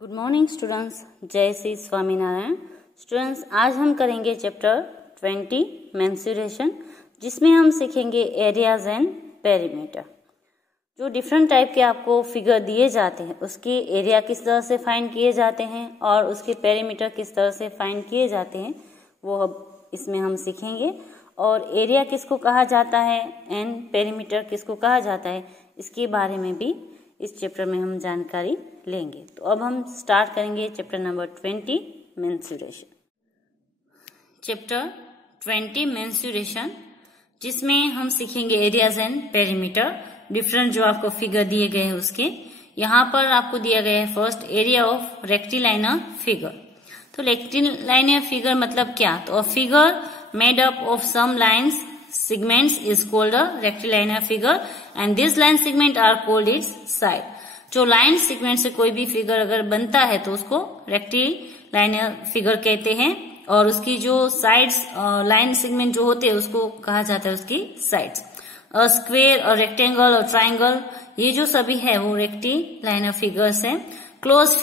Good morning students, जय Shri Swaminarayan. Students, आज हम करेंगे चैप्टर 20 मेंसुरेशन, जिसमें हम सीखेंगे एरियाज एंड पेरीमीटर। जो डिफरेंट टाइप के आपको फिगर दिए जाते हैं उसके एरिया किस तरह से फाइंड किए जाते हैं और उसके पेरीमीटर किस तरह से फाइंड किए जाते हैं वो अब इसमें हम सीखेंगे। और एरिया किसको कहा जाता है एंड पेरीमीटर किसको कहा जाता है इसके बारे में भी इस चैप्टर में हम जानकारी लेंगे। तो अब हम स्टार्ट करेंगे chapter number 20 mensuration. Chapter 20 mensuration, जिसमें हम सीखेंगे एरियाज एंड पेरीमीटर। डिफरेंट जो आपको फिगर दिए गए हैं उसके यहाँ पर आपको दिया गया है first area of rectilinear figure. तो रेक्टिलाइनर फिगर मतलब क्या? तो a figure made up of some lines segments is called a rectilinear figure and these line segment are called its side। जो लाइन सेगमेंट से कोई भी फिगर अगर बनता है तो उसको रेक्टिलाइनर फिगर कहते हैं और उसकी जो साइड्स लाइन सेगमेंट जो होते हैं उसको कहा जाता है उसकी साइड्स। स्क्वेयर और रेक्टेंगल और ट्राइंगल ये जो सभी है वो रेक्टिलाइनर फिगर्स है। क्लोज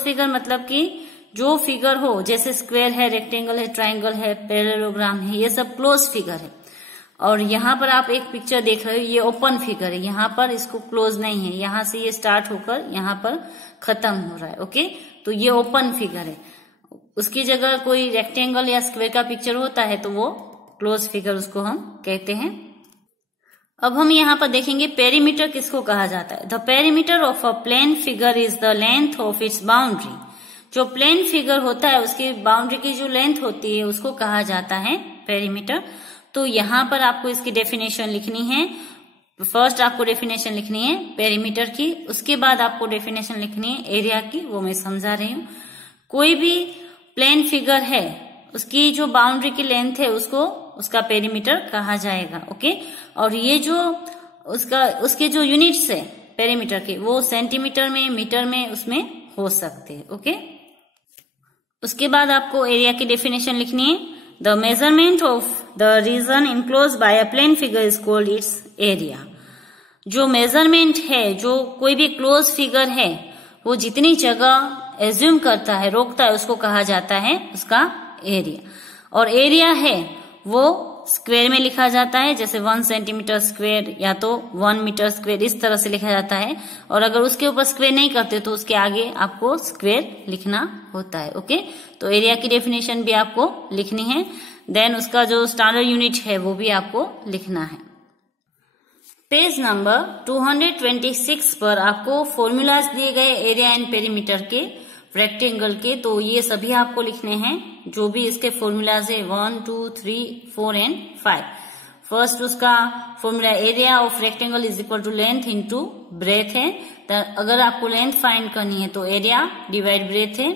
फिगर मतलब कि जो फिगर हो, जैसे स्क्वेयर है, रेक्टेंगल है, ट्राइंगल है, पैरेललोग्राम है, ये सब क्लोज फिगर है। और यहाँ पर आप एक पिक्चर देख रहे हो, ये ओपन फिगर है, यहाँ पर इसको क्लोज नहीं है, यहाँ से ये स्टार्ट होकर यहाँ पर खत्म हो रहा है। ओके, तो ये ओपन फिगर है। उसकी जगह कोई रेक्टेंगल या स्क्वायर का पिक्चर होता है तो वो क्लोज फिगर उसको हम कहते हैं। अब हम यहाँ पर देखेंगे पेरीमीटर किसको कहा जाता है। The perimeter of a plane figure is the length of its boundary. जो प्लेन फिगर होता है उसकी बाउंड्री की जो लेंथ होती है उसको कहा जाता है पेरीमीटर। तो यहाँ पर आपको इसकी डेफिनेशन लिखनी है। फर्स्ट आपको डेफिनेशन लिखनी है पेरीमीटर की, उसके बाद आपको डेफिनेशन लिखनी है एरिया की, वो मैं समझा रही हूँ। कोई भी प्लेन फिगर है उसकी जो बाउंड्री की लेंथ है उसको उसका पेरीमीटर कहा जाएगा। ओके, और ये जो उसके जो यूनिट्स है पेरीमीटर के वो सेंटीमीटर में, मीटर में उसमें हो सकते हैं। ओके, उसके बाद आपको एरिया की डेफिनेशन लिखनी है। The measurement of the region enclose by a plane figure is called its area. जो मेजरमेंट है, जो कोई भी क्लोज फिगर है, वो जितनी जगह एज्यूम करता है, रोकता है, उसको कहा जाता है उसका एरिया। और एरिया है वो स्क्वायर में लिखा जाता है, जैसे 1 सेंटीमीटर स्क्वायर या तो 1 मीटर स्क्वायर, इस तरह से लिखा जाता है। और अगर उसके ऊपर स्क्वायर नहीं करते तो उसके आगे आपको स्क्वायर लिखना होता है। ओके, तो एरिया की डेफिनेशन भी आपको लिखनी है। देन उसका जो स्टैंडर्ड यूनिट है वो भी आपको लिखना है। पेज नंबर 226 पर आपको फॉर्मूलाज दिए गए एरिया एंड पेरीमीटर के, रेक्टेंगल के। तो ये सभी आपको लिखने हैं, जो भी इसके फॉर्मूलाज है 1, 2, 3, 4 एंड 5। फर्स्ट उसका formula area of rectangle is equal to length into breadth है। तो अगर आपको लेंथ फाइंड करनी है तो एरिया डिवाइड ब्रेथ है।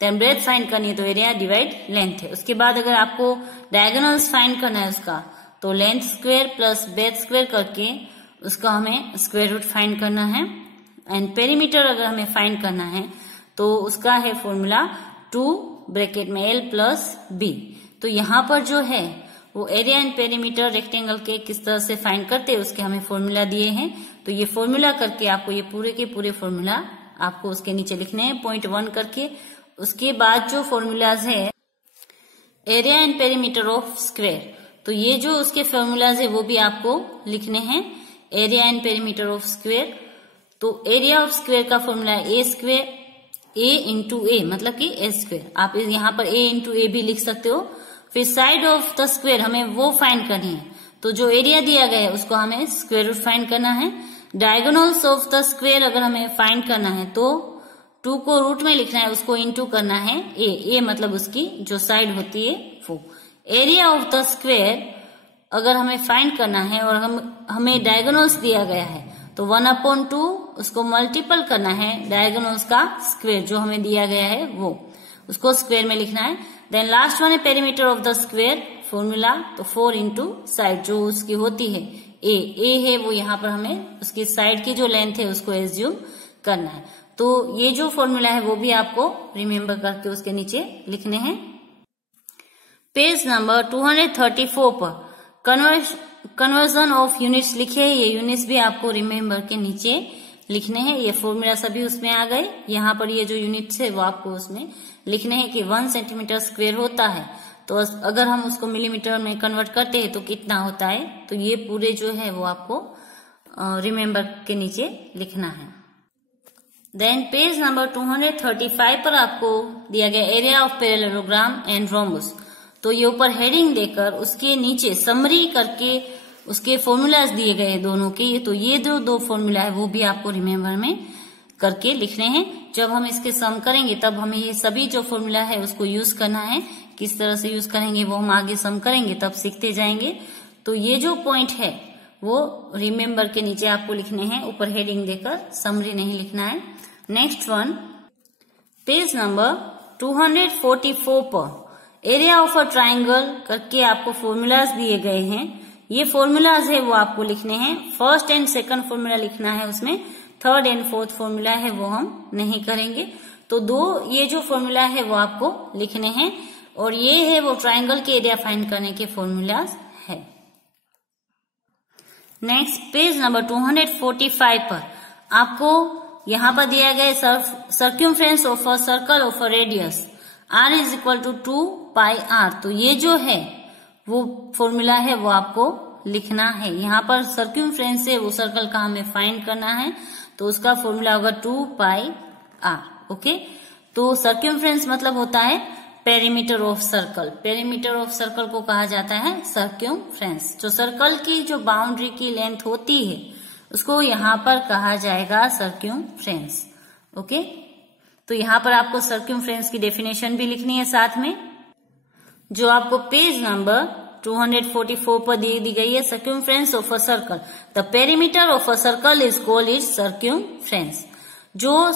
देन ब्रेथ फाइंड करनी है तो एरिया डिवाइड लेंथ है। उसके बाद अगर आपको डायगोनल्स फाइंड करना है उसका तो length square plus breadth square करके उसका हमें स्क्वायर रूट फाइंड करना है। एंड पेरीमीटर अगर हमें फाइंड करना है तो उसका है फॉर्मूला 2 ब्रैकेट में L प्लस B। तो यहाँ पर जो है वो एरिया एंड पेरीमीटर रेक्टेंगल के किस तरह से फाइंड करते हैं उसके हमें फॉर्मूला दिए हैं। तो ये फॉर्मूला करके आपको ये पूरे के पूरे फॉर्मूला आपको उसके नीचे लिखने हैं पॉइंट 1 करके। उसके बाद जो फॉर्मूलाज है area and perimeter of square, तो ये जो उसके फॉर्मूलाज है वो भी आपको लिखने हैं। Area and perimeter of square, तो एरिया ऑफ स्क्वायर का फॉर्मूला ए स्क्वायर, ए इंटू ए मतलब कि ए स्क्वायर। आप यहाँ पर ए इंटू ए भी लिख सकते हो। फिर साइड ऑफ द स्क्वायर हमें वो फाइंड करनी है, तो जो एरिया दिया गया है उसको हमें स्क्वायर रूट फाइंड करना है। डायगोनल्स ऑफ द स्क्वायर अगर हमें फाइंड करना है तो 2 को रूट में लिखना है, उसको इंटू करना है ए मतलब उसकी जो साइड होती है वो। एरिया ऑफ द स्क्वायर अगर हमें फाइंड करना है और हमें डायगोनल्स दिया गया है तो 1/2 उसको मल्टीपल करना है डायगोनल्स का स्क्वायर जो हमें दिया गया है वो, उसको स्क्वायर में लिखना है। देन लास्ट वन है perimeter of the square formula, तो 4 इंटू साइड जो उसकी होती है ए है वो यहाँ पर हमें उसकी साइड की जो लेंथ है उसको एज्यूम करना है। तो ये जो फॉर्मूला है वो भी आपको रिमेम्बर करके उसके नीचे लिखने हैं। पेज नंबर 234 पर कन्वर्जन ऑफ यूनिट्स लिखे, ये यूनिट्स भी आपको रिमेम्बर के नीचे लिखने हैं। ये फॉर्मूला सभी उसमें आ गए। यहाँ पर ये जो यूनिट्स है वो आपको उसमें लिखने हैं कि 1 सेंटीमीटर स्क्वायर होता है, तो अगर हम उसको मिलीमीटर में कन्वर्ट करते हैं तो कितना होता है, तो ये पूरे जो है वो आपको रिमेम्बर के नीचे लिखना है। देन पेज नंबर 235 पर आपको दिया गया area of parallelogram and rhombus. तो ये ऊपर हेडिंग देकर उसके नीचे समरी करके उसके फॉर्मूलाज दिए गए दोनों के। तो ये जो दो फॉर्मूला है वो भी आपको रिमेम्बर में करके लिखने हैं। जब हम इसके सम करेंगे तब हमें ये सभी जो फॉर्मूला है उसको यूज करना है। किस तरह से यूज करेंगे वो हम आगे सम करेंगे तब सीखते जाएंगे। तो ये जो पॉइंट है वो रिमेम्बर के नीचे आपको लिखने हैं, ऊपर हेडिंग देकर, समरी नहीं लिखना है। नेक्स्ट वन, पेज नंबर 244 पर एरिया ऑफ अ ट्राइंगल करके आपको फॉर्मूलाज दिए गए हैं। ये फॉर्मूलाज है वो आपको लिखने हैं। फर्स्ट एंड सेकंड फॉर्मूला लिखना है उसमें, थर्ड एंड फोर्थ फॉर्मूला है वो हम नहीं करेंगे। तो दो ये जो फॉर्मूला है वो आपको लिखने हैं, और ये है वो ट्राइंगल के एरिया फाइंड करने के फॉर्मूलाज है। नेक्स्ट पेज नंबर 245 पर आपको यहाँ पर दिया गया circumference of a circle of a radius r is equal to 2 pi r। तो ये जो है वो फॉर्मूला है वो आपको लिखना है। यहाँ पर सर्क्यूमफ्रेंस से वो सर्कल का हमें फाइंड करना है, तो उसका फॉर्मूला होगा 2 पाई r। ओके, तो सर्क्यूमफ्रेंस मतलब होता है perimeter of circle. Perimeter of circle को कहा जाता है सर्क्यूमफ्रेंस। जो सर्कल की जो बाउंड्री की लेंथ होती है उसको यहाँ पर कहा जाएगा सर्क्यूमफ्रेंस। ओके, तो यहाँ पर आपको सर्क्यूमफ्रेंस की डेफिनेशन भी लिखनी है साथ में, जो आपको पेज नंबर 244 पर दी गई है। Circumference of a circle, the perimeter of a circle is called its circumference. जो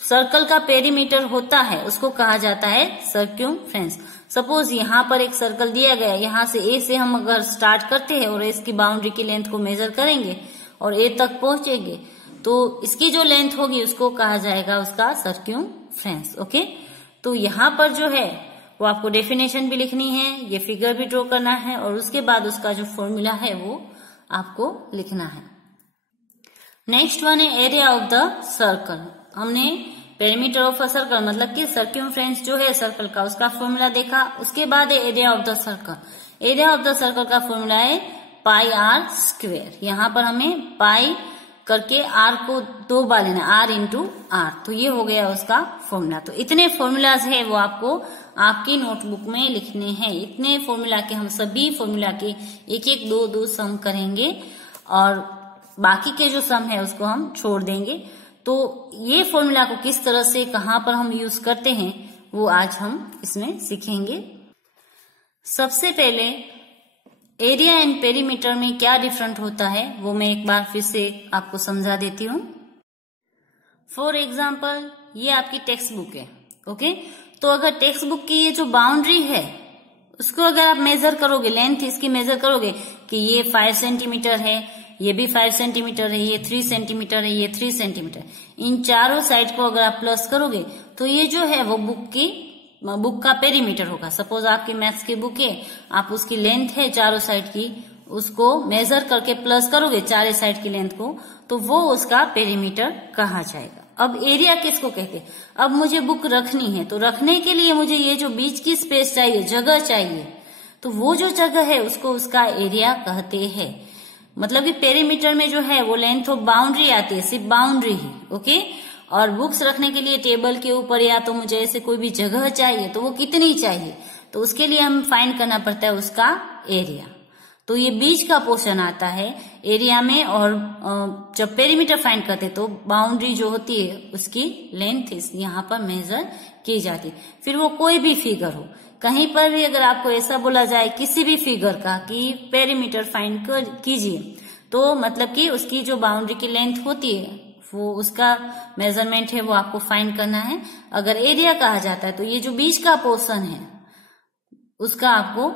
सर्कल का पेरीमीटर होता है उसको कहा जाता है सर्क्यूमफ्रेंस। सपोज यहाँ पर एक सर्कल दिया गया, यहाँ से ए से हम अगर स्टार्ट करते हैं और इसकी बाउंड्री की लेंथ को मेजर करेंगे और ए तक पहुंचेंगे, तो इसकी जो लेंथ होगी उसको कहा जाएगा उसका सर्क्यूमफ्रेंस। ओके, तो यहाँ पर जो है वो आपको डेफिनेशन भी लिखनी है, ये फिगर भी ड्रॉ करना है, और उसके बाद उसका जो फॉर्मूला है वो आपको लिखना है। नेक्स्ट वन है एरिया ऑफ द सर्कल। हमने पेरीमीटर ऑफ अ सर्कल मतलब कि सर्क्यूमफ्रेंस जो है सर्कल का उसका फॉर्मूला देखा। उसके बाद है area of the circle. Area of the circle का फॉर्मूला है पाई आर स्क्वेयर। यहाँ पर हमें पाई करके आर को 2 बार लेना, आर इंटू आर, तो ये हो गया उसका फॉर्मूला। तो इतने फॉर्मूलाज है वो आपको आपकी नोटबुक में लिखने हैं। इतने फॉर्मूला के हम सभी फॉर्मूला के एक एक दो सम करेंगे, और बाकी के जो सम है उसको हम छोड़ देंगे। तो ये फॉर्मूला को किस तरह से कहाँ पर हम यूज करते हैं वो आज हम इसमें सीखेंगे। सबसे पहले एरिया एंड पेरीमीटर में क्या डिफरेंट होता है वो मैं एक बार फिर से आपको समझा देती हूँ। फॉर एग्जाम्पल, ये आपकी टेक्स्ट बुक है। ओके, तो अगर टेक्स्ट बुक की ये जो बाउंड्री है उसको अगर आप मेजर करोगे, लेंथ इसकी मेजर करोगे कि ये 5 सेंटीमीटर है, ये भी 5 सेंटीमीटर है, ये 3 सेंटीमीटर है, ये 3 सेंटीमीटर, इन चारों साइड को अगर आप प्लस करोगे तो ये जो है वो बुक का पेरीमीटर होगा। सपोज आपकी मैथ्स की बुक है, आप उसकी लेंथ है चारों साइड की, उसको मेजर करके प्लस करोगे चारों साइड की लेंथ को, तो वो उसका पेरीमीटर कहा जाएगा। अब एरिया किसको कहते हैं? अब मुझे बुक रखनी है, तो रखने के लिए मुझे ये जो बीच की स्पेस चाहिए, जगह चाहिए, तो वो जो जगह है उसको उसका एरिया कहते हैं। मतलब कि पेरीमीटर में जो है वो लेंथ ऑफ बाउंड्री आती है, सिर्फ बाउंड्री ही। ओके, और बुक्स रखने के लिए टेबल के ऊपर या तो मुझे ऐसे कोई भी जगह चाहिए, तो वो कितनी चाहिए, तो उसके लिए हम फाइंड करना पड़ता है उसका एरिया। तो ये बीच का पोर्शन आता है एरिया में, और जब पेरीमीटर फाइंड करते तो बाउंड्री जो होती है उसकी लेंथ यहाँ पर मेजर की जाती है। फिर वो कोई भी फिगर हो, कहीं पर भी अगर आपको ऐसा बोला जाए किसी भी फिगर का कि पेरीमीटर फाइंड कीजिए, तो मतलब कि उसकी जो बाउंड्री की लेंथ होती है वो उसका मेजरमेंट है वो आपको फाइंड करना है। अगर एरिया कहा जाता है तो ये जो बीच का पोर्शन है उसका आपको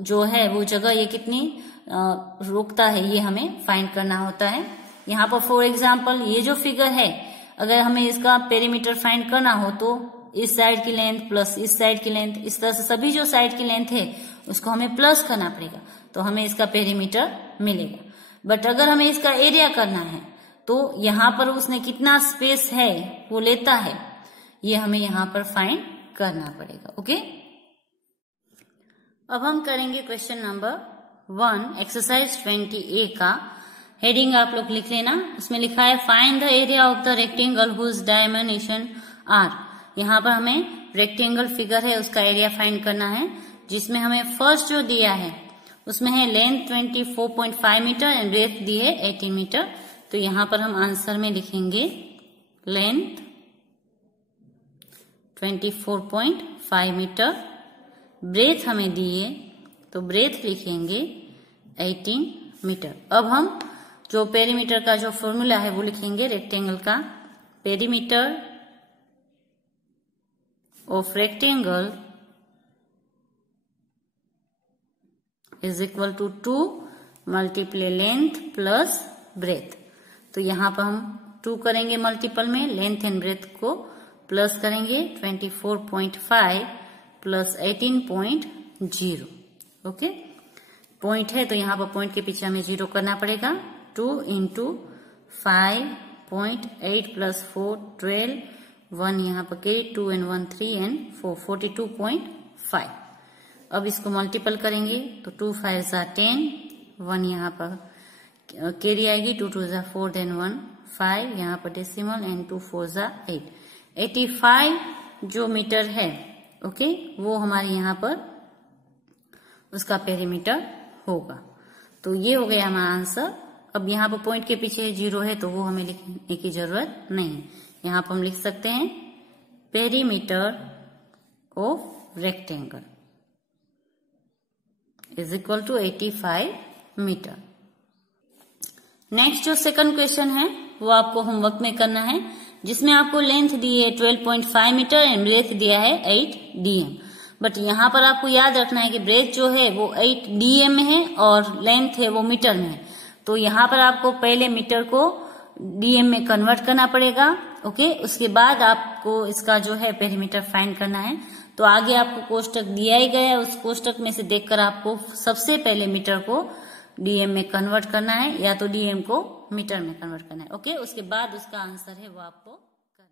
जो है वो जगह ये कितनी रोकता है ये हमें फाइंड करना होता है। यहाँ पर फॉर एग्जाम्पल ये जो फिगर है, अगर हमें इसका पेरीमीटर फाइंड करना हो तो इस साइड की लेंथ प्लस इस साइड की लेंथ, इस तरह से सभी जो साइड की लेंथ है उसको हमें प्लस करना पड़ेगा, तो हमें इसका पेरीमीटर मिलेगा। बट अगर हमें इसका एरिया करना है तो यहाँ पर उसने कितना स्पेस है वो लेता है, ये हमें यहाँ पर फाइंड करना पड़ेगा। ओके, अब हम करेंगे क्वेश्चन नंबर 1 एक्सरसाइज 20A का। हेडिंग आप लोग लिख लेना, उसमें लिखा है find the area of the rectangle whose dimension are. यहाँ पर हमें रेक्टेंगल फिगर है उसका एरिया फाइंड करना है, जिसमें हमें फर्स्ट जो दिया है उसमें है लेंथ 24.5 मीटर एंड ब्रेथ दी है 18 मीटर। तो यहाँ पर हम आंसर में लिखेंगे लेंथ 24.5 मीटर, ब्रेथ हमें दी है तो ब्रेथ लिखेंगे 18 मीटर। अब हम जो पेरीमीटर का जो फॉर्मूला है वो लिखेंगे रेक्टेंगल का। Perimeter of rectangle is equal to 2 multiply length plus breadth. तो यहाँ पर हम 2 करेंगे मल्टीपल में, लेंथ एंड ब्रेथ को प्लस करेंगे 24.5 प्लस 18.0। ओके, पॉइंट है तो यहाँ पर पॉइंट के पीछे हमें 0 करना पड़ेगा। 2 इंटू 5.8 प्लस 4 12, 1 यहाँ पर के 2 एंड 1 3 एंड 4 42.5। अब इसको मल्टीपल करेंगे तो 2 5 ज़ा 10, 1 यहाँ पर कैरी आएगी, 2 2 ज़ा 4 देन 1 5 यहाँ पर डेसिमल एंड 2 4 ज़ा 8। 85 जो मीटर है ओके, वो हमारे यहाँ पर उसका पेरीमीटर होगा। तो ये हो गया हमारा आंसर। अब यहाँ पर पॉइंट के पीछे 0 है तो वो हमें लिखने की जरूरत नहीं है। यहाँ पर हम लिख सकते हैं perimeter of rectangle is equal to 85 meter. Next जो सेकंड क्वेश्चन है वो आपको होमवर्क में करना है, जिसमें आपको लेंथ दी है 12.5 मीटर एंड ब्रेथ दिया है 8 dm। बट यहाँ पर आपको याद रखना है कि ब्रेथ जो है वो 8 dm में है और लेंथ है वो मीटर में है। तो यहाँ पर आपको पहले मीटर को dm में कन्वर्ट करना पड़ेगा। ओके, उसके बाद आपको इसका जो है पेरीमीटर फाइंड करना है। तो आगे आपको कोष्टक दिया ही गया है, उस कोष्टक में से देखकर आपको सबसे पहले मीटर को dm में कन्वर्ट करना है या तो dm को मीटर में कन्वर्ट करना है। ओके, उसके बाद उसका आंसर है वो आपको करना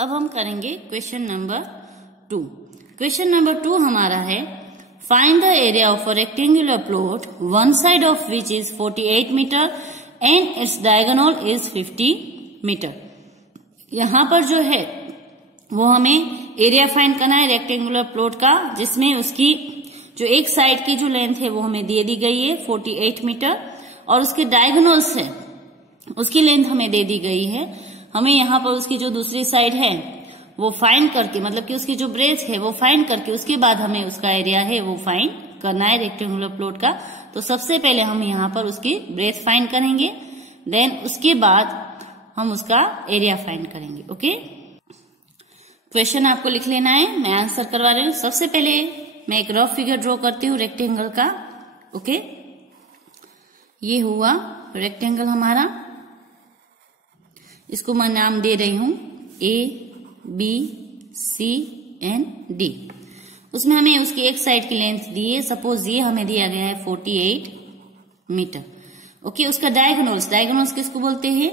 है। अब हम करेंगे क्वेश्चन नंबर 2। क्वेश्चन नंबर 2 हमारा है find the area of a rectangular plot one side of which is 48 meter and it's diagonal is 50 meter. यहाँ पर जो है वो हमें एरिया फाइंड करना है रेक्टेंगुलर प्लॉट का, जिसमें उसकी जो एक साइड की जो लेंथ है वो हमें दे दी गई है 48 मीटर और उसके डायगोनल्स है उसकी लेंथ हमें दे दी गई है। हमें यहाँ पर उसकी जो दूसरी साइड है वो फाइंड करके, मतलब कि उसकी जो ब्रेथ है वो फाइंड करके उसके बाद हमें उसका एरिया है वो फाइंड करना है रेक्टेंगुलर प्लॉट का। तो सबसे पहले हम यहाँ पर उसकी ब्रेथ फाइंड करेंगे, देन उसके बाद हम उसका एरिया फाइंड करेंगे। ओके, क्वेश्चन आपको लिख लेना है, मैं आंसर करवा रही हूँ। सबसे पहले मैं एक रफ फिगर ड्रॉ करती हूँ रेक्टेंगल का। ओके, ये हुआ रेक्टेंगल हमारा, इसको मैं नाम दे रही हूँ ABCD। उसमें हमें उसकी एक साइड की लेंथ दी है, सपोज ये हमें दिया गया है 48 मीटर। ओके, उसका डायगोनल्स किसको बोलते हैं,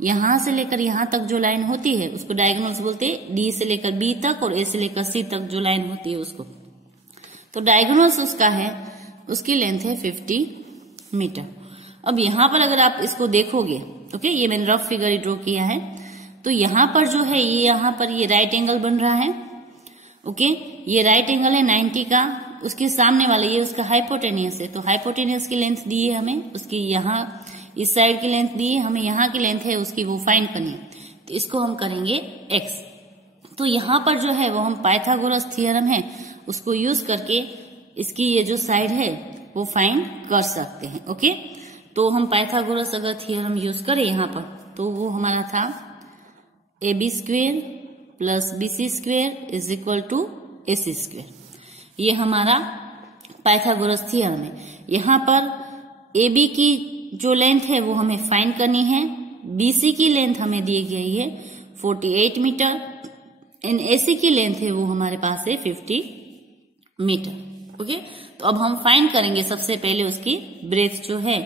यहां से लेकर यहां तक जो लाइन होती है उसको डायगोनल्स बोलते हैं। D से लेकर B तक और A से लेकर C तक जो लाइन होती है उसको। तो डायगोनल्स उसका है, उसकी लेंथ है 50 मीटर। अब यहां पर अगर आप इसको देखोगे, ओके, ये मैंने रफ फिगर ड्रॉ किया है, तो यहां पर जो है ये यहाँ पर ये राइट एंगल बन रहा है। ओके, ये राइट एंगल है 90 का, उसके सामने वाला ये उसका हाइपोटेनियस है। तो हाइपोटेनियस की लेंथ दी है हमें, उसकी यहाँ इस साइड की लेंथ दी है, हमें यहाँ की लेंथ है उसकी वो फाइंड करनी है। तो इसको हम करेंगे x। तो यहाँ पर जो है वो हम पाइथागोरस थ्योरम है उसको यूज करके इसकी ये जो साइड है वो फाइंड कर सकते हैं। ओके, तो हम पाइथागोरस अगर थ्योरम यूज करें यहाँ पर तो वो हमारा था AB square plus BC square is equal to AC square. ये हमारा पाइथागोरस थ्योरम है। यहाँ पर AB की जो लेंथ है वो हमें फाइंड करनी है, BC की लेंथ हमें दी गई है 48 मीटर एंड AC की लेंथ है वो हमारे पास है 50 मीटर। ओके, तो अब हम फाइंड करेंगे सबसे पहले उसकी ब्रेथ जो है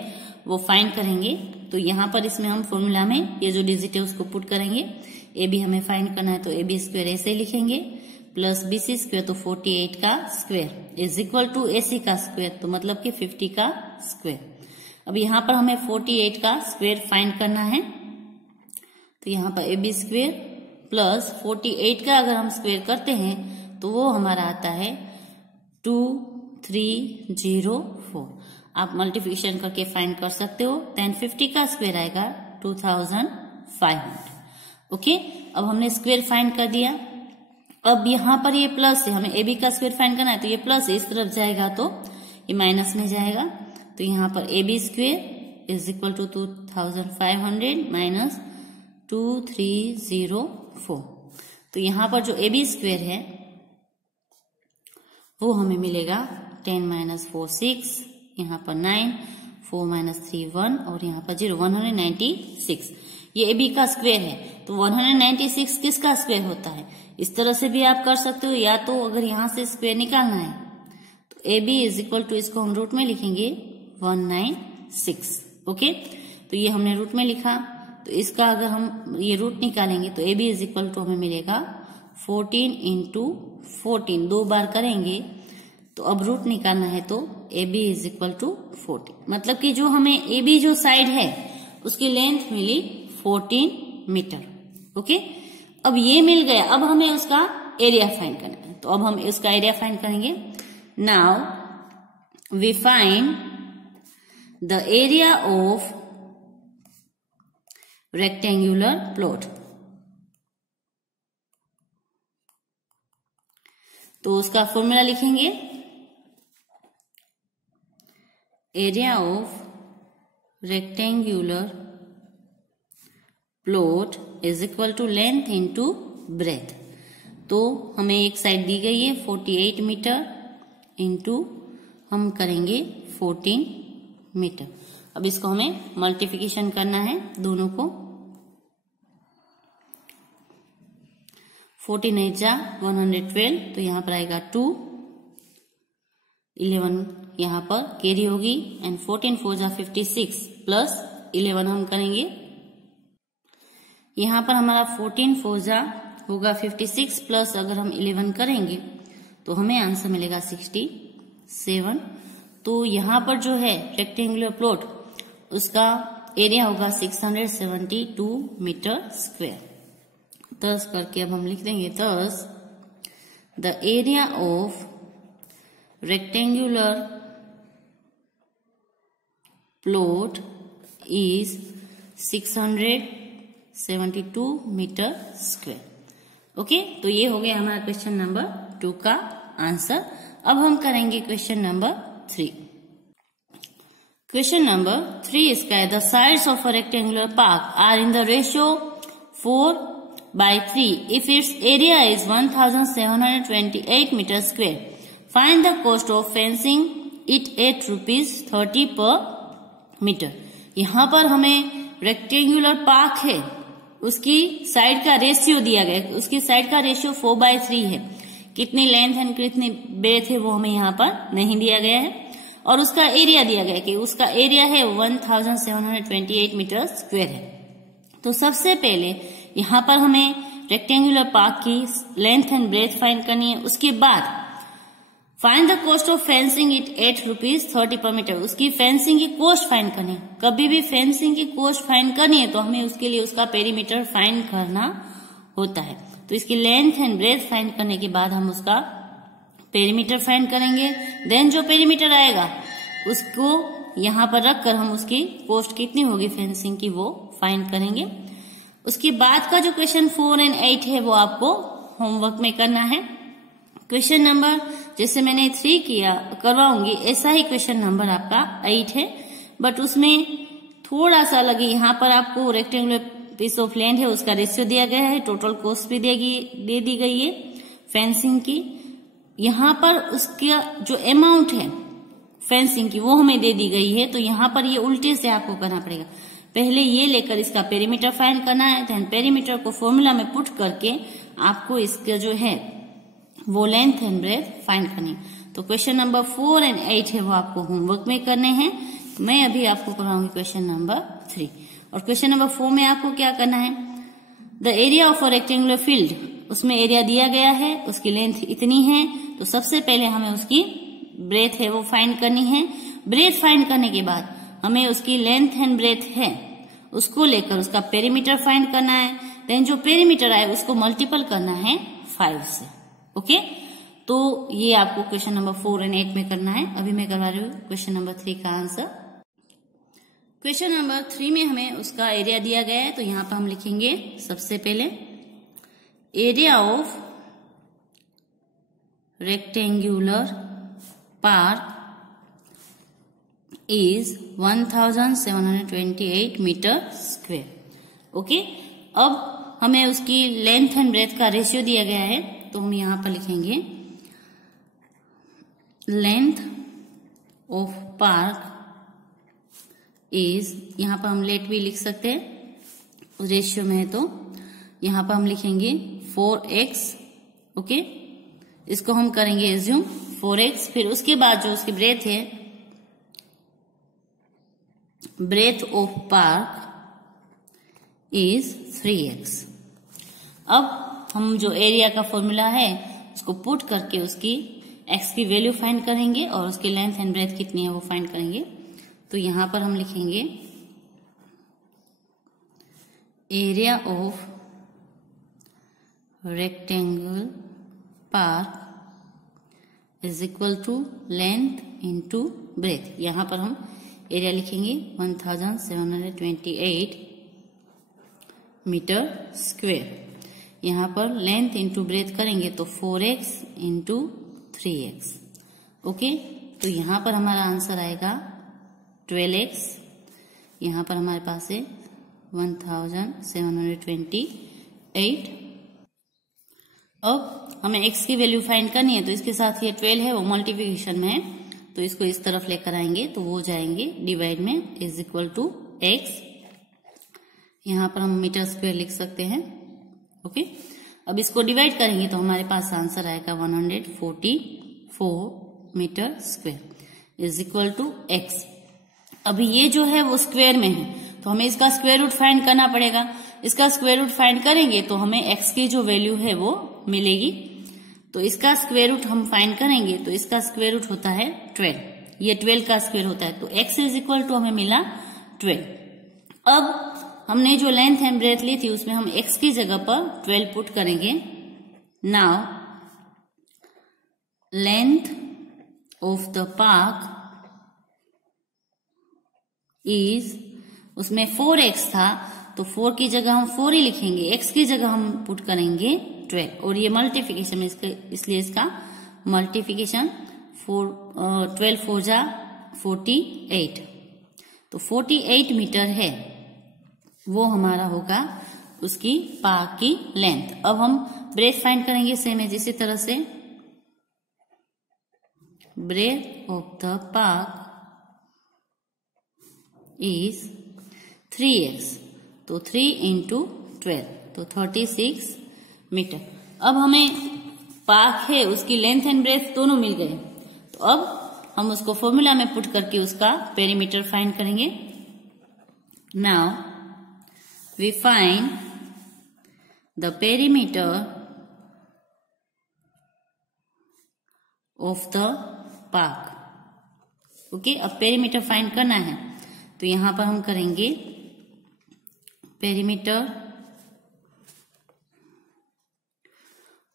वो फाइंड करेंगे। तो यहाँ पर इसमें हम फॉर्मूला में ये जो डिजिट है उसको पुट करेंगे। ए बी हमें फाइंड करना है, तो ए बी स्क्वायर ऐसे लिखेंगे प्लस बी सी स्क्वायर, तो 48 का स्क्वायर इज इक्वल टू ए सी का स्क्वायर, तो मतलब कि 50 का स्क्वायर। अब यहाँ पर हमें 48 का स्क्वायर फाइंड करना है, तो यहाँ पर ए बी स्क्वायर प्लस 48 का अगर हम स्क्वायर करते हैं तो वो हमारा आता है 2304। आप मल्टीप्लिकेशन करके फाइंड कर सकते हो। देन 50 का स्क्वायर आएगा 2500। ओके, अब हमने स्क्वायर फाइंड कर दिया। अब यहाँ पर ये प्लस है, हमें ए बी का स्क्वायर फाइंड करना है, तो ये प्लस इस तरफ जाएगा तो ये माइनस में जाएगा, तो यहाँ पर A B square is equal to 2500 minus 2304। तो यहाँ पर जो ए बी स्क्वायर है वो हमें मिलेगा 10 माइनस 4 6, यहाँ पर 9, 4 माइनस 3 1 और यहाँ पर 0 196। ये ए बी का स्क्वायर है, तो 196 किसका स्क्वायर होता है? इस तरह से भी आप कर सकते हो, या तो अगर यहाँ से स्क्वायर निकालना है तो A B is equal to, इसको हम रूट में लिखेंगे 196। ओके, तो ये हमने रूट में लिखा, तो इसका अगर हम ये रूट निकालेंगे तो A B is equal to हमें मिलेगा 14 इंटू 14, 2 बार करेंगे तो अब रूट निकालना है, तो A B is equal to 14, मतलब कि जो हमें ए बी जो साइड है उसकी लेंथ मिली 14 मीटर। ओके, अब ये मिल गया, अब हमें उसका एरिया फाइंड करना है, तो अब हम उसका एरिया फाइंड करेंगे। Now we find the area of rectangular plot. तो उसका फॉर्मूला लिखेंगे, area of rectangular plot is equal to length into breadth. तो हमें एक साइड दी गई है 48 मीटर इंटू हम करेंगे 14 मीटर। अब इसको हमें मल्टीप्लिकेशन करना है दोनों को, 14 8 जा 112, तो यहाँ पर आएगा 2, 11 यहाँ पर कैरी होगी एंड 14 4 जा 56 प्लस 11 हम करेंगे, यहाँ पर हमारा 14 4 जा होगा 56 प्लस अगर हम 11 करेंगे तो हमें आंसर मिलेगा 67। तो यहाँ पर जो है रेक्टेंगुलर प्लॉट उसका एरिया होगा 672 मीटर स्क्वायर। थस करके अब हम लिख देंगे, thus the area of rectangular plot is 672 meter square. Okay, तो ये हो गया हमारा क्वेश्चन नंबर 2 का आंसर। अब हम करेंगे क्वेश्चन नंबर 3। क्वेश्चन नंबर 3 इसका है, the sides of a rectangular park are in the ratio 4/3 if its area is 1728 meter square. Find the cost of fencing it at ₹30 per meter. यहाँ पर हमें rectangular park है, उसकी side का ratio दिया गया है, उसकी साइड का रेशियो 4/3 है। कितनी लेंथ एंड कितनी ब्रेथ है वो हमें यहाँ पर नहीं दिया गया है, और उसका एरिया दिया गया है कि उसका एरिया है 1728 मीटर स्क्वायर है। तो सबसे पहले यहाँ पर हमें रेक्टेंगुलर पार्क की लेंथ एंड ब्रेथ फाइंड करनी है। उसके बाद find the cost of fencing it at ₹30 पर मीटर, उसकी फेंसिंग की कॉस्ट फाइंड करनी है। कभी भी फेंसिंग की कॉस्ट फाइंड करनी है तो हमें उसके लिए उसका पेरीमीटर फाइंड करना होता है। तो इसकी लेंथ एंड ब्रेथ फाइंड करने के बाद हम उसका पेरीमीटर फाइंड करेंगे। देन जो पेरीमीटर आएगा उसको यहाँ पर रखकर हम उसकी कॉस्ट कितनी होगी फेंसिंग की वो फाइंड करेंगे। उसके बाद का जो क्वेश्चन 4 और 8 है वो आपको होमवर्क में करना है। क्वेश्चन नंबर जैसे मैंने 3 किया करवाऊंगी, ऐसा ही क्वेश्चन नंबर आपका 8 है, बट उसमें थोड़ा सा अलग है। यहाँ पर आपको रेक्टेंगुलर पीस ऑफ लैंड है उसका रेशियो दिया गया है, टोटल कॉस्ट भी दे दी गई है फेंसिंग की। यहाँ पर उसका जो अमाउंट है फेंसिंग की वो हमें दे दी गई है, तो यहाँ पर ये उल्टे से आपको करना पड़ेगा। पहले ये लेकर इसका पेरीमीटर फाइंड करना है, देन पेरीमीटर को फॉर्मूला में पुट करके आपको इसका जो है वो लेंथ एंड ब्रेथ फाइंड करनी है। तो क्वेश्चन नंबर 4 और 8 है वो आपको होमवर्क में करने हैं। मैं अभी आपको कराऊंगी क्वेश्चन नंबर 3। और क्वेश्चन नंबर 4 में आपको क्या करना है, the area of a rectangular field, उसमें एरिया दिया गया है, उसकी लेंथ इतनी है, तो सबसे पहले हमें उसकी ब्रेथ है वो फाइंड करनी है। ब्रेथ फाइंड करने के बाद हमें उसकी लेंथ एंड ब्रेथ है उसको लेकर उसका पेरीमीटर फाइंड करना है। देन जो पेरीमीटर आए उसको मल्टीपल करना है 5 से। ओके, तो ये आपको क्वेश्चन नंबर 4 एंड 8 में करना है। अभी मैं करवा रही हूँ क्वेश्चन नंबर 3 का आंसर। क्वेश्चन नंबर 3 में हमें उसका एरिया दिया गया है, तो यहाँ पर हम लिखेंगे सबसे पहले area of rectangular park is 1728 meter square. Okay, अब हमें उसकी लेंथ एंड ब्रेथ का रेशियो दिया गया है, तो हम यहां पर लिखेंगे लेंथ ऑफ पार्क इज, यहां पर हम लेट भी लिख सकते हैं रेशियो में है, तो यहां पर हम लिखेंगे 4x। ओके, इसको हम करेंगे एज्यूम 4x। फिर उसके बाद जो उसकी ब्रेथ है, breath of park is 3x। अब हम जो एरिया का फॉर्मूला है उसको पुट करके उसकी x की वैल्यू फाइंड करेंगे और उसकी लेंथ एंड ब्रेथ कितनी है वो फाइंड करेंगे। तो यहां पर हम लिखेंगे area of rectangle park is equal to length into breadth. यहां पर हम एरिया लिखेंगे 1728 मीटर स्क्वायर। यहां पर लेंथ इंटू ब्रेथ करेंगे तो 4x इंटू 3x। ओके, तो यहां पर हमारा आंसर आएगा 12x। यहां पर हमारे पास है 1728। अब हमें x की वैल्यू फाइंड करनी है, तो इसके साथ ये 12 है वो मल्टीप्लिकेशन में है, तो इसको इस तरफ लेकर आएंगे तो वो जाएंगे डिवाइड में, इज इक्वल टू x। यहां पर हम मीटर स्क्वायर लिख सकते हैं। ओके, अब इसको डिवाइड करेंगे तो हमारे पास आंसर आएगा 144 meter square is equal to x। अभी ये जो है वो स्क्वायर में है, तो हमें इसका स्क्वायर रूट फाइंड करना पड़ेगा। इसका स्क्वायर रूट फाइंड करेंगे तो हमें x की जो वैल्यू है वो मिलेगी। तो इसका स्क्वायर रूट हम फाइंड करेंगे तो इसका स्क्वायर रूट होता है 12, ये 12 का स्क्वायर होता है, तो x इज इक्वल टू हमें मिला 12। अब हमने जो लेंथ एंड ब्रेथ ली थी उसमें हम x की जगह पर 12 पुट करेंगे। Now length of the park is, उसमें 4x था तो 4 की जगह हम 4 ही लिखेंगे, x की जगह हम पुट करेंगे 12, और ये मल्टीप्लिकेशन में इसलिए इसका मल्टीप्लिकेशन 12 4 जा 48, तो 48 मीटर है वो हमारा होगा उसकी पार्क की लेंथ। अब हम ब्रेथ फाइंड करेंगे सेम है इसी तरह से, breadth of the park is 3x, तो 3 इंटू 12 तो 36 मीटर। अब हमें पार्क है उसकी लेंथ एंड ब्रेथ दोनों मिल गए, तो अब हम उसको फॉर्मूला में पुट करके उसका पेरीमीटर फाइंड करेंगे। Now we find the perimeter of the park. Okay, अब पेरीमीटर फाइंड करना है तो यहां पर हम करेंगे perimeter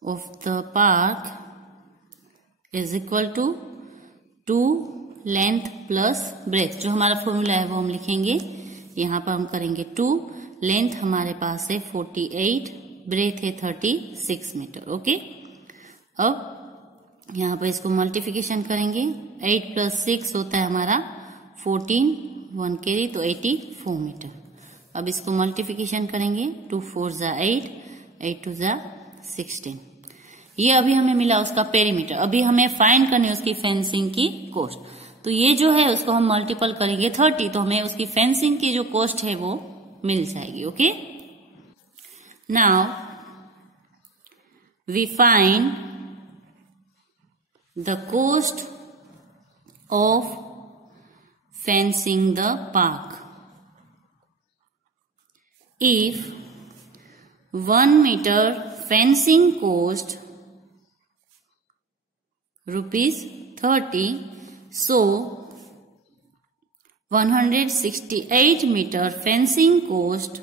of the park is equal to 2 length plus breadth, जो हमारा फॉर्मूला है वो हम लिखेंगे। यहां पर हम करेंगे 2, लेंथ हमारे पास है 48, ब्रेथ है 36 मीटर। ओके, अब यहां पर इसको मल्टीप्लिकेशन करेंगे, 8 प्लस 6 होता है हमारा 14, 1 कैरी तो 84 मीटर। अब इसको मल्टीप्लिकेशन करेंगे, 2 4 जा 8, 8 2 जा 16। ये अभी हमें मिला उसका पेरीमीटर। अभी हमें फाइंड करनी है उसकी फेंसिंग की कॉस्ट, तो ये जो है उसको हम मल्टीपल करेंगे 30, तो हमें उसकी फेंसिंग की जो कॉस्ट है वो मिल जाएगी। Okay, now we find the cost of fencing the park. If 1 meter fencing cost ₹30, so 168 meter fencing cost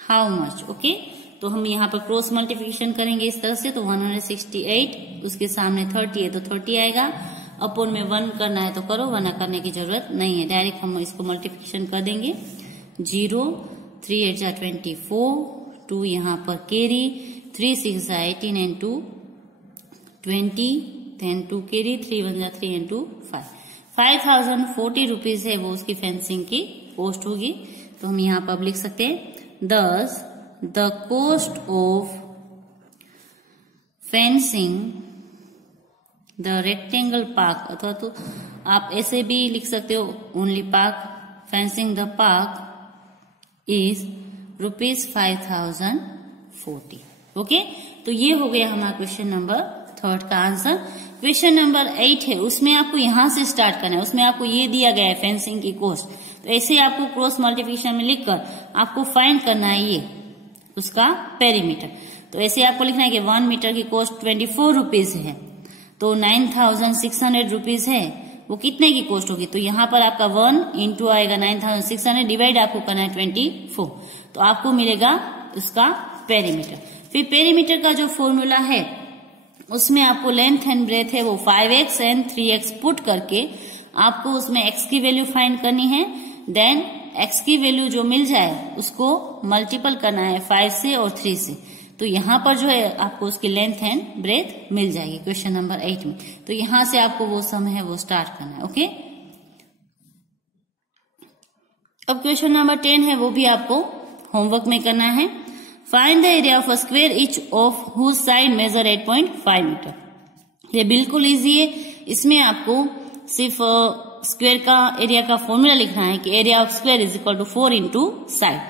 how much? Okay, तो हम यहाँ पर क्रॉस मल्टीप्लिकेशन करेंगे इस तरह से, तो 168 उसके सामने 30 है तो 30 आएगा, अपॉन में 1 करना है तो करो, वरना करने की जरूरत नहीं है, डायरेक्ट हम इसको मल्टीप्लिकेशन कर देंगे। 0 3 8 जा 24, 2 यहाँ पर कैरी, 3 6 जा 18 एंड 2 20, देन 2 कैरी, 3 1 जा 3 एंड 2 5। 5040 रुपीज है वो उसकी फेंसिंग की कॉस्ट होगी। तो हम यहाँ पर लिख सकते हैं thus the cost of fencing the rectangle park, अथवा तो आप ऐसे भी लिख सकते हो only park, fencing the park is ₹5040। Okay, तो ये हो गया हमारा क्वेश्चन नंबर 3 का आंसर। क्वेश्चन नंबर 8 है, उसमें आपको यहां से स्टार्ट करना है, उसमें आपको ये दिया गया है फेंसिंग की कॉस्ट, तो ऐसे आपको क्रॉस मल्टीप्लिकेशन में लिखकर आपको फाइंड करना है ये उसका पेरीमीटर। तो ऐसे आपको लिखना है कि 1 मीटर की कॉस्ट 24 रुपीज है, तो 9600 रुपीज है, वो कितने की कॉस्ट होगी? तो यहाँ पर आपका 1 इंटू आएगा 9600, डिवाइड आपको करना है 24, तो आपको मिलेगा उसका पेरीमीटर। फिर पेरीमीटर का जो फॉर्मूला है उसमें आपको लेंथ एंड ब्रेथ है वो 5x एंड 3x पुट करके आपको उसमें x की वैल्यू फाइंड करनी है, देन x की वैल्यू जो मिल जाए उसको मल्टीपल करना है 5 से और 3 से, तो यहाँ पर जो है आपको उसकी लेंथ एंड ब्रेथ मिल जाएगी क्वेश्चन नंबर 8 में। तो यहाँ से आपको वो सम है वो स्टार्ट करना है। ओके, अब क्वेश्चन नंबर 10 है, वो भी आपको होमवर्क में करना है। Find the area of a square each of whose side measure 8.5 meter. ये बिल्कुल इजी है, इसमें आपको सिर्फ स्क्वायर का एरिया का फॉर्मूला लिखना है कि area of square is equal to 4 into side.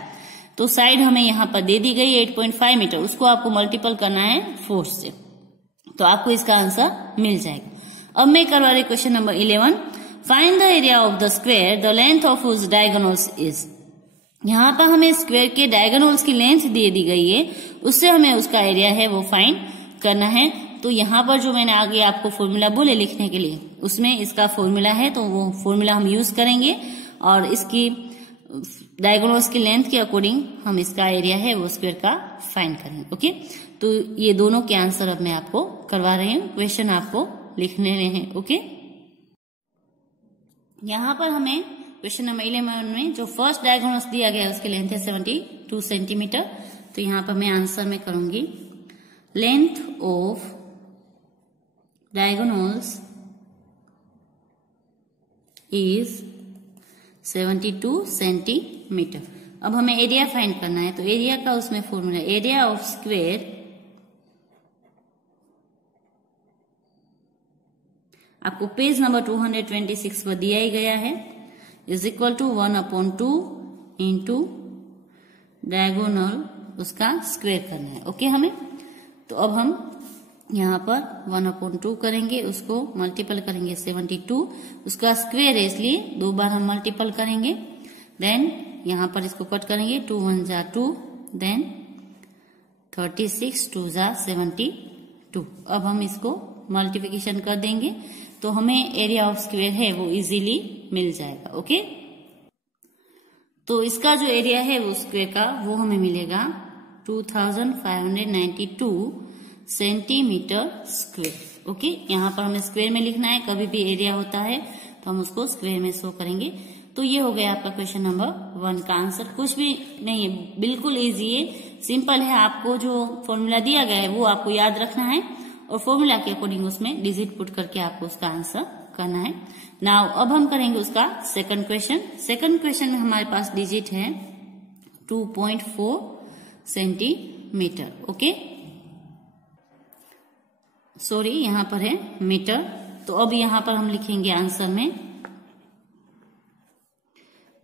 तो साइड हमें यहाँ पर दे दी गई 8.5 मीटर, उसको आपको मल्टीपल करना है 4 से, तो आपको इसका आंसर मिल जाएगा। अब मैं करवा रही question number 11। Find the area of the square the length of whose diagonals is. यहाँ पर हमें स्क्वायर के डायगोनल्स की लेंथ दे दी गई है, उससे हमें उसका एरिया है वो फाइंड करना है। तो यहाँ पर जो मैंने आगे आपको फॉर्मूला बोले लिखने के लिए, उसमें इसका फॉर्मूला है, तो वो फॉर्मूला हम यूज करेंगे और इसकी डायगोनल्स की लेंथ के अकॉर्डिंग हम इसका एरिया है वो स्क्वायर का फाइंड करेंगे। ओके, तो ये दोनों के आंसर अब मैं आपको करवा रही हूँ, क्वेश्चन आपको लिखने हैं। ओके, यहाँ पर हमें क्वेश्चन नंबर 11 में जो फर्स्ट डायगोनल्स दिया गया है उसकी लेंथ है 72 सेंटीमीटर। तो यहाँ पर मैं आंसर में करूंगी length of diagonals is 72 centimetre. अब हमें एरिया फाइंड करना है, तो एरिया का उसमें फॉर्मूला एरिया ऑफ स्क्वायर आपको पेज नंबर 226 पर दिया ही गया है, is equal to 1/2 into diagonal उसका स्क्वायर करना है। ओके, हमें तो अब हम यहाँ पर 1/2 करेंगे, उसको मल्टीपल करेंगे 72, उसका स्क्वायर है इसलिए 2 बार हम मल्टीपल करेंगे, देन यहाँ पर इसको कट करेंगे, 2 1 जा 2, देन 36 2 जा 72। अब हम इसको मल्टीप्लिकेशन कर देंगे तो हमें एरिया ऑफ स्क्वायर है वो इजीली मिल जाएगा। ओके, तो इसका जो एरिया है वो स्क्वायर का वो हमें मिलेगा 2592 सेंटीमीटर स्क्वायर। ओके, यहाँ पर हमें स्क्वायर में लिखना है, कभी भी एरिया होता है तो हम उसको स्क्वायर में शो करेंगे। तो ये हो गया आपका क्वेश्चन नंबर 1 का आंसर। कुछ भी नहीं है, बिल्कुल इजी है, सिंपल है। आपको जो फॉर्मूला दिया गया है वो आपको याद रखना है और फॉर्मूला के अकॉर्डिंग उसमें डिजिट पुट करके आपको उसका आंसर करना है। नाउ अब हम करेंगे उसका सेकंड क्वेश्चन। सेकंड क्वेश्चन में हमारे पास डिजिट है 2.4 सेंटीमीटर। ओके, सॉरी यहाँ पर है मीटर। तो अब यहाँ पर हम लिखेंगे आंसर में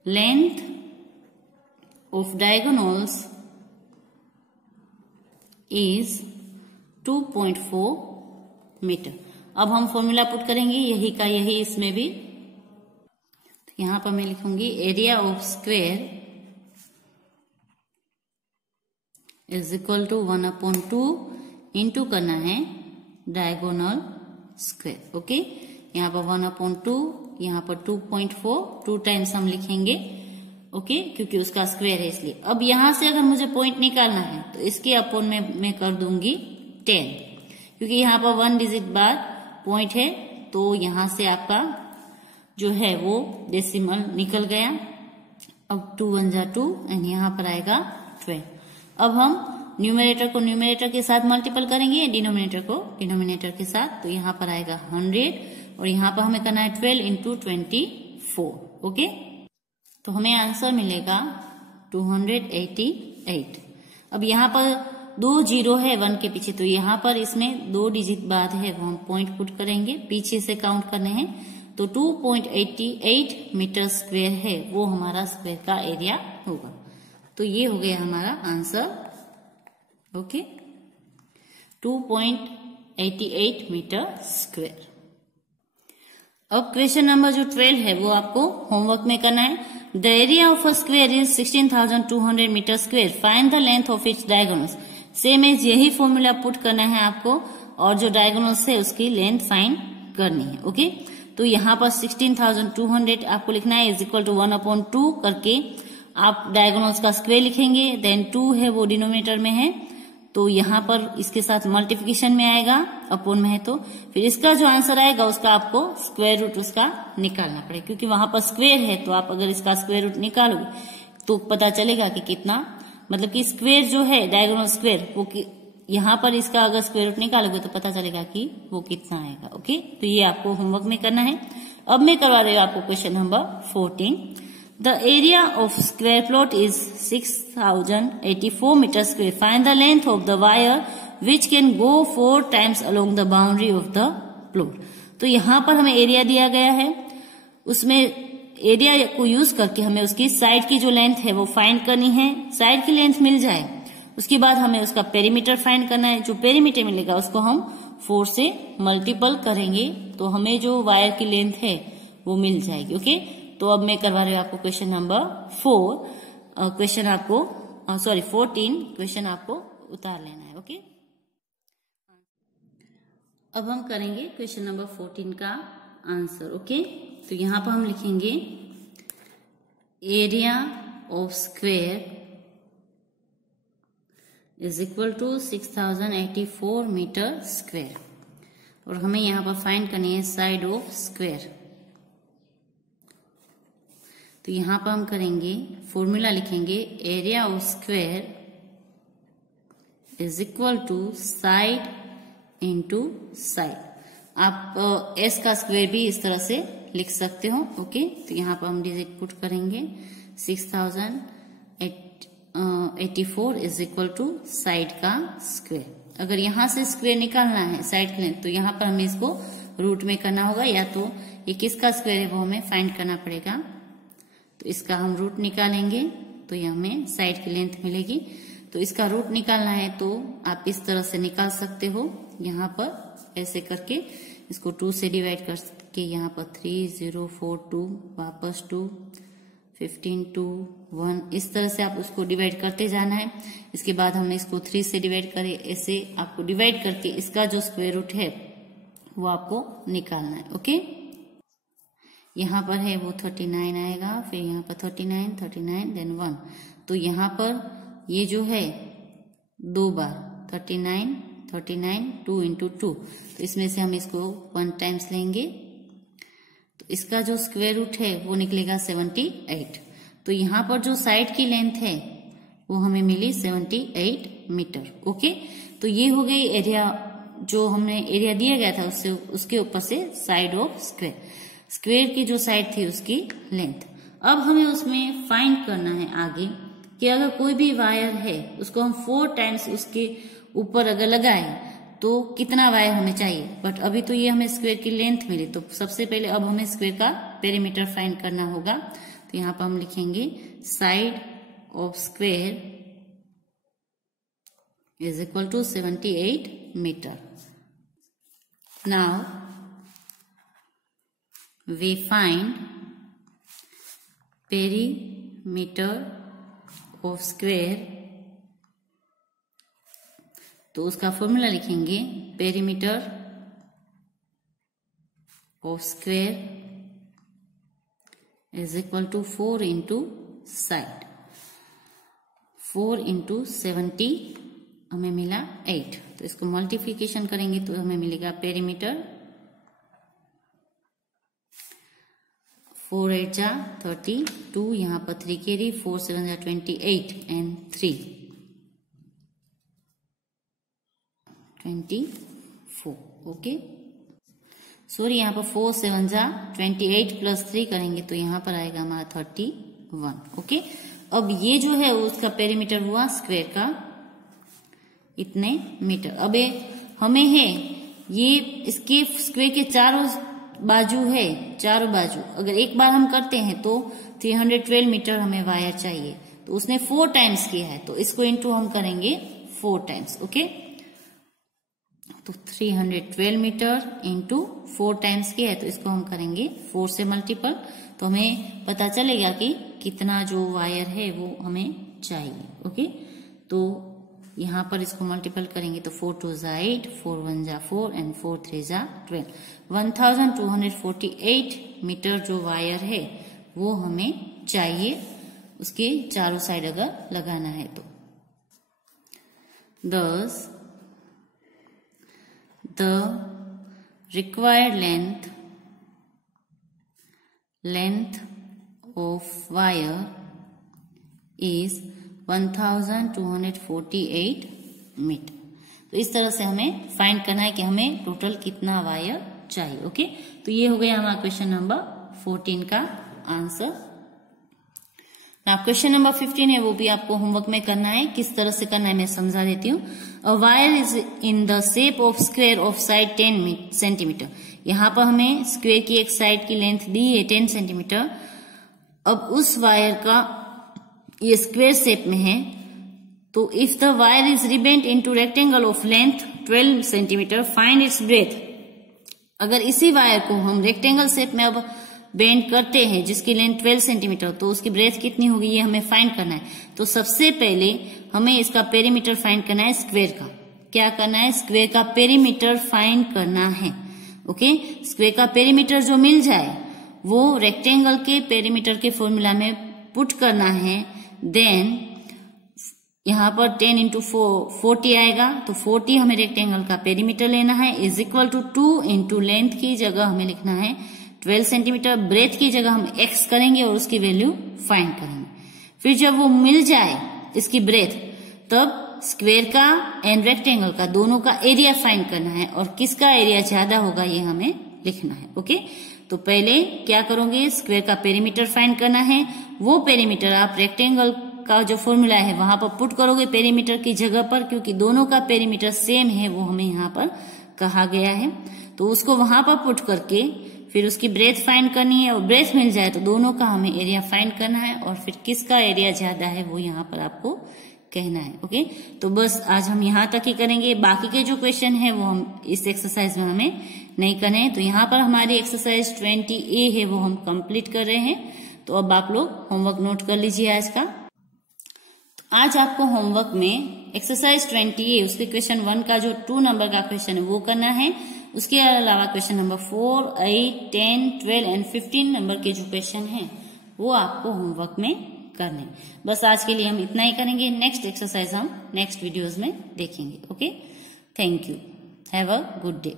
length of diagonals is 2.4 meter. अब हम फॉर्मूला पुट करेंगे यही का यही इसमें भी। तो यहां पर मैं लिखूंगी area of square is equal to 1/2 into करना है डायगोनल स्क्वायर। ओके, यहाँ पर 1/2, यहाँ पर 2.4, 2 टाइम्स हम लिखेंगे। ओके, क्योंकि उसका स्क्वायर है इसलिए। अब यहां से अगर मुझे पॉइंट निकालना है तो इसके अपॉन में मैं कर दूंगी 10, क्योंकि यहाँ पर 1 डिजिट बाद पॉइंट है, तो यहां से आपका जो है वो डेसिमल निकल गया। अब 2 1 जा 2 एंड यहाँ पर आएगा 12। अब हम न्यूमरेटर को न्यूमरेटर के साथ मल्टीपल करेंगे, डिनोमिनेटर को डिनोमिनेटर के साथ, तो यहाँ पर आएगा 100 और यहाँ पर हमें करना है 12 इंटू 24। ओके, तो हमें आंसर मिलेगा 288। अब यहाँ पर 2 जीरो है 1 के पीछे, तो यहाँ पर इसमें 2 डिजिट बाद है वो हम पॉइंट पुट करेंगे, पीछे से काउंट करने हैं। तो 2.88 मीटर स्क्वायर है वो हमारा स्क्वायर का एरिया होगा। तो ये हो गया हमारा आंसर। Okay, 2.88 meter square. अब क्वेश्चन नंबर जो 12 है वो आपको होमवर्क में करना है। The area of a square is 16,200 meter square, find the length of its diagonals. Same as यही फॉर्मूला पुट करना है आपको, और जो डायगोनल्स है उसकी लेंथ फाइंड करनी है। ओके, तो यहाँ पर 16,200 आपको लिखना है इज इक्वल टू 1/2 करके आप डायगोनल्स का स्क्वायर लिखेंगे। देन 2 है वो डिनोमिनेटर में है, तो यहाँ पर इसके साथ मल्टीप्लिकेशन में आएगा, अपॉन में है, तो फिर इसका जो आंसर आएगा उसका आपको स्क्वायर रूट उसका निकालना पड़ेगा, क्योंकि वहां पर स्क्वायर है। तो आप अगर इसका स्क्वायर रूट निकालोगे तो पता चलेगा कि कितना, मतलब कि स्क्वायर जो है डायगोनल स्क्वायर वो यहाँ पर इसका अगर स्क्वायर रूट निकालोगे तो पता चलेगा कि वो कितना आएगा। ओके, तो ये आपको होमवर्क में करना है। अब मैं करवा रही हूँ आपको question number 14। The area of square plot is 6,084 meter square. Find the length of the wire which can go 4 times along the boundary of the plot. तो यहाँ पर हमें एरिया दिया गया है, उसमें एरिया को यूज करके हमें उसकी साइड की जो लेंथ है वो फाइंड करनी है। साइड की लेंथ मिल जाए उसके बाद हमें उसका पेरीमीटर फाइंड करना है। जो पेरीमीटर मिलेगा उसको हम 4 से मल्टीपल करेंगे तो हमें जो वायर की लेंथ है वो मिल जाएगी। ओके, तो अब मैं करवा रही हूँ आपको क्वेश्चन नंबर 14 क्वेश्चन आपको उतार लेना है। ओके, अब हम करेंगे क्वेश्चन नंबर 14 का आंसर। ओके, तो यहाँ पर हम लिखेंगे area of square is equal to 6,084 meter square, और हमें यहाँ पर फाइंड करनी है साइड ऑफ स्क्वायर। तो यहां पर हम करेंगे, फॉर्मूला लिखेंगे, area of square is equal to side into side. आप एस का स्क्वायर भी इस तरह से लिख सकते हो। ओके, तो यहां पर हम डिजिट पुट करेंगे 6,084 इज इक्वल टू साइड का स्क्वायर। अगर यहां से स्क्वायर निकालना है साइड के लेंथ तो यहां पर हमें इसको रूट में करना होगा, या तो ये किसका स्क्वायर है वो हमें फाइंड करना पड़ेगा। तो इसका हम रूट निकालेंगे तो ये हमें साइड की लेंथ मिलेगी। तो इसका रूट निकालना है तो आप इस तरह से निकाल सकते हो, यहाँ पर ऐसे करके इसको 2 से डिवाइड करके यहाँ पर 3 0 4 2 वापस 2 15 2 1 इस तरह से आप उसको डिवाइड करते जाना है। इसके बाद हमने इसको 3 से डिवाइड करे, ऐसे आपको डिवाइड करके इसका जो स्क्वायर रूट है वो आपको निकालना है। ओके, यहाँ पर है वो 39 आएगा, फिर यहाँ पर 39 39 देन 1। तो यहाँ पर ये जो है 2 बार 39 39 2 इंटू 2, तो इसमें से हम इसको 1 टाइम्स लेंगे तो इसका जो स्क्वायर रूट है वो निकलेगा 78। तो यहाँ पर जो साइड की लेंथ है वो हमें मिली 78 मीटर। ओके, तो ये हो गई एरिया, जो हमने एरिया दिया गया था उससे उसके ऊपर से साइड ऑफ स्क्वायर, स्क्वायर की जो साइड थी उसकी लेंथ। अब हमें उसमें फाइंड करना है आगे कि अगर कोई भी वायर है उसको हम 4 टाइम्स उसके ऊपर अगर लगाएं तो कितना वायर हमें चाहिए। बट अभी तो ये हमें स्क्वायर की लेंथ मिली, तो सबसे पहले अब हमें स्क्वायर का पेरीमीटर फाइंड करना होगा। तो यहाँ पर हम लिखेंगे side of square is equal to 78 meter. Now we find perimeter of square तो उसका फॉर्मूला लिखेंगे perimeter of square is equal to 4 into side. 4 into 70 हमें मिला 8, तो इसको मल्टीप्लीकेशन करेंगे तो हमें मिलेगा पेरीमीटर 4 8 जा 32, यहाँ पर 3 कैरी, 4 7 जा 28 एंड 3 24। ओके, सॉरी यहाँ पर 4 7 जा 28 प्लस 3 करेंगे तो यहाँ पर आएगा हमारा 31। ओके, अब ये जो है उसका पेरीमीटर हुआ स्क्वायर का इतने मीटर। अब हमें है ये इसके स्क्वायर के चारों बाजू है, चारों बाजू अगर एक बार हम करते हैं तो 312 मीटर हमें वायर चाहिए, तो उसने 4 टाइम्स किया है तो इसको इनटू हम करेंगे 4 टाइम्स। ओके, तो 312 मीटर इंटू 4 टाइम्स किया है तो इसको हम करेंगे 4 से मल्टीपल, तो हमें पता चलेगा कि कितना जो वायर है वो हमें चाहिए। ओके, तो यहाँ पर इसको मल्टीपल करेंगे तो 4 2 जा 8, 4 1 जा 4 एंड 4 3 जा 12। 1248 मीटर जो वायर है वो हमें चाहिए, उसके चारों साइड अगर लगाना है तो। Thus, the required length of wire is 1248 meter. तो इस तरह से हमें फाइंड करना है कि हमें टोटल कितना वायर चाहिए। ओके, तो ये हो गया हमारा क्वेश्चन नंबर 14 का आंसर। अब क्वेश्चन नंबर 15 है, वो भी आपको होमवर्क में करना है। किस तरह से करना है मैं समझा देती हूँ। A wire is in the shape of square of side 10 centimetre. यहाँ पर हमें स्क्वायर की एक साइड की लेंथ दी है 10 सेंटीमीटर। अब उस वायर का ये स्क्वायर शेप में है, तो if the wire is rebent into rectangle of length 12 centimetre find its breadth. अगर इसी वायर को हम रेक्टेंगल शेप में अब बेंड करते हैं जिसकी लेंथ 12 सेंटीमीटर, तो उसकी ब्रेथ कितनी होगी ये हमें फाइंड करना है। तो सबसे पहले हमें इसका पेरीमीटर फाइंड करना है स्क्वायर का। क्या करना है? स्क्वायर का पेरीमीटर फाइंड करना है। ओके, स्क्वायर का पेरीमीटर जो मिल जाए वो रेक्टेंगल के पेरीमीटर के फॉर्मूला में पुट करना है। देन यहाँ पर 10 इंटू 40 आएगा, तो 40 हमें रेक्टेंगल का पेरीमीटर लेना है, is equal to 2 into length की जगह हमें लिखना है 12 सेंटीमीटर, ब्रेथ की जगह हम x करेंगे और उसकी वैल्यू फाइंड करेंगे। फिर जब वो मिल जाए इसकी ब्रेथ, तब स्क्वायर का एंड रेक्टेंगल का दोनों का एरिया फाइंड करना है और किसका एरिया ज्यादा होगा ये हमें लिखना है। ओके, तो पहले क्या करोगे? स्क्वायर का पेरीमीटर फाइंड करना है। वो पेरीमीटर आप रेक्टेंगल का जो फॉर्मूला है वहां पर पुट करोगे पेरीमीटर की जगह पर, क्योंकि दोनों का पेरीमीटर सेम है वो हमें यहाँ पर कहा गया है। तो उसको वहां पर पुट करके फिर उसकी ब्रेथ फाइंड करनी है और ब्रेथ मिल जाए तो दोनों का हमें एरिया फाइंड करना है और फिर किसका एरिया ज्यादा है वो यहाँ पर आपको कहना है। ओके, तो बस आज हम यहाँ तक ही करेंगे। बाकी के जो क्वेश्चन है वो हम इस एक्सरसाइज में हमें नहीं करने हैं। तो यहाँ पर हमारी एक्सरसाइज 20A है वो हम कंप्लीट कर रहे हैं। तो अब आप लोग होमवर्क नोट कर लीजिए आज का। तो आज आपको होमवर्क में एक्सरसाइज 20A उसके क्वेश्चन 1 का जो 2 नंबर का क्वेश्चन है वो करना है। उसके अलावा क्वेश्चन नंबर 4, 8, 10, 12 एंड 15 नंबर के जो क्वेश्चन हैं वो आपको होमवर्क में करने। बस आज के लिए हम इतना ही करेंगे। नेक्स्ट एक्सरसाइज हम नेक्स्ट वीडियोस में देखेंगे। Okay, thank you, have a good day.